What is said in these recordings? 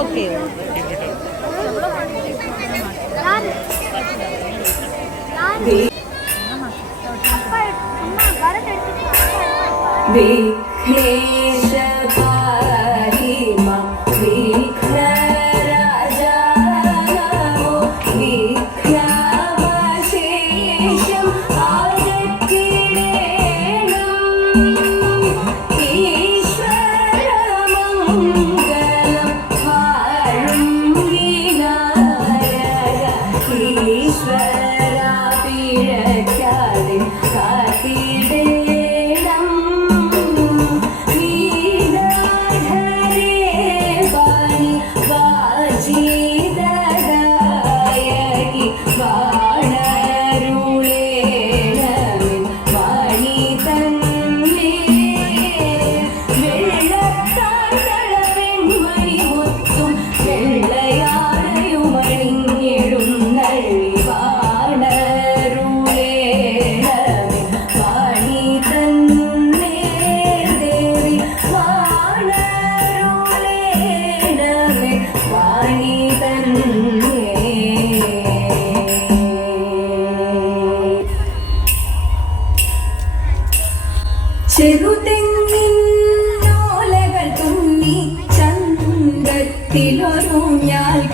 Okay ചെറുതെങ്ങിന്നോലകൾ തുന്നി ചന്തത്തിലൊരുഞ്ഞാൽ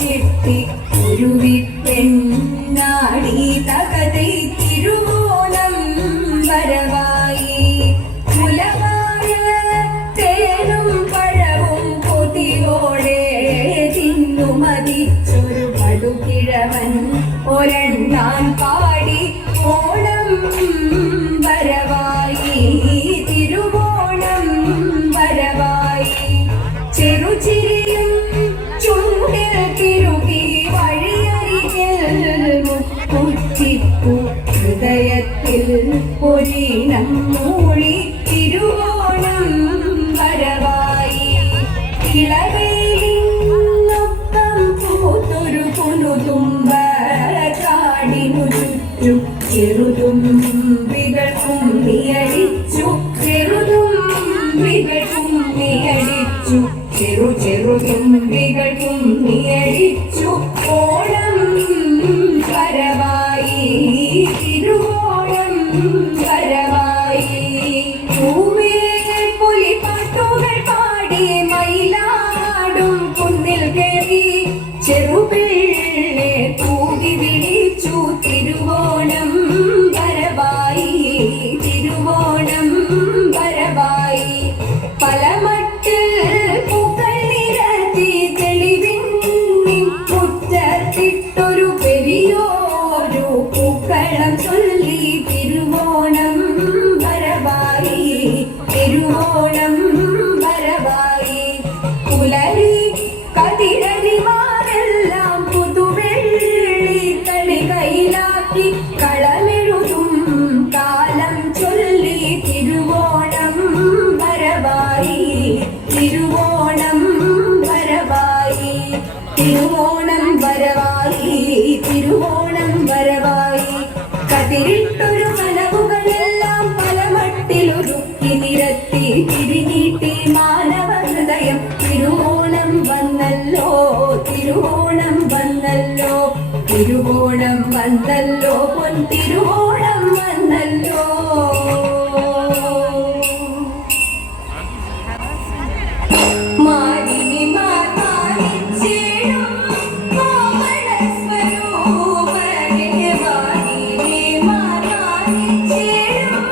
കെട്ടി ഉരുവി പെണ്ണാടി തകതൈ തിരുവോണം വരവായി കുലവായ തേനും പഴവും കൊതിയോടെ തിന്നുമതിച്ചൊരു പടുകിഴവൻ ഒരെണ്ണാൻ പാടി ഓണം വരവായി തിരുവോണം വരവായി ചെറുചിരിയും ചുണ്ടിൽ തിരുകി വഴിയരികിൽ മുക്കുറ്റിപ്പു ഹൃദയത്തിൽ പൊരീണം മൂളി തിരുവോണം വരവായി ഇളവയിലിന്നൊപ്പം പൂത്തൊരു പുനുതുമ്പ കാടിനു ചുറ്റും ചെറുതുമ്പികൾ കുമ്മിയടിച്ചു ചെറുതുമ്പികൾ കുമ്മിയടിച്ചു ചെറുതുമ്പികൾ കുമ്മിയടിച്ചു ഓണം വരവായി തിരുവോണം വരവായി പൂവേ പൊലിപ്പാട്ടുകൾ പാടി മയിലാടും കുന്നിൽ കയറി ചെറുപിള്ളെ തൂകി വിളിച്ചു തിരുവോണം വരവായി തിരുവോണം വരവായി പലമട്ടിൽ പൂക്കൾ നിരത്തി തെളിവിന്നി മുറ്റത്തിട്ടൊരു പെരിയോരു പൂക്കളം ചൊല്ലി തിരുവോണം വരവായി തിരുവോണം വരവായി പുലരി കതിരരിമാരെല്ലാം പുതുവെള്ളി തളി കൈലാക്കി കളമെഴുതും കാലം ചൊല്ലി തിരുവോണം വരവായി തിരുവോണം വരവായി തിരുവോണം വരവായി തിരുവോണം വരവായി കതിരിട്ടൊരു കനവുകളെല്ലാം പല മട്ടിലൊരുക്കി നിരത്തി തിരിനീട്ടി മാനവ ഹൃദയം തിരുവോണം വന്നല്ലോ തിരുവോണം വന്നല്ലോ തിരുവോണം വന്നല്ലോ പൊൻ തിരുവോണം വന്നല്ലോ മാലിനി മാതാവിച്ചേടും കോമള സ്വരൂപനേ മാലിനി മാതാവിച്ചേടും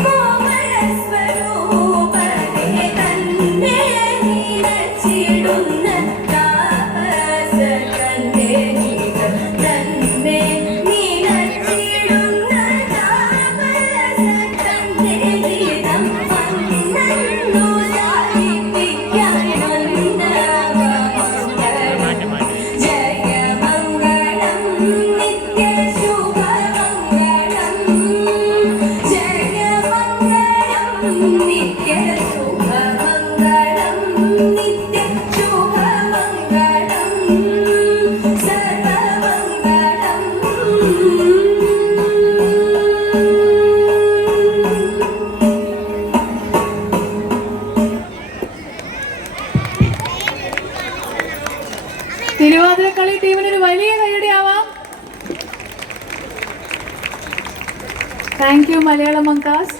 കോമള സ്വരൂപനേ തന്നെ നിലച്ചിടുന്ന താപസ തന്നെ തന്നെ നിലച്ചിടുന്ന തിരുവാതിരക്കളി ടീമിന് ഒരു വലിയ കൈയടി ആവാം. Thank you Malayalam മങ്കാസ്.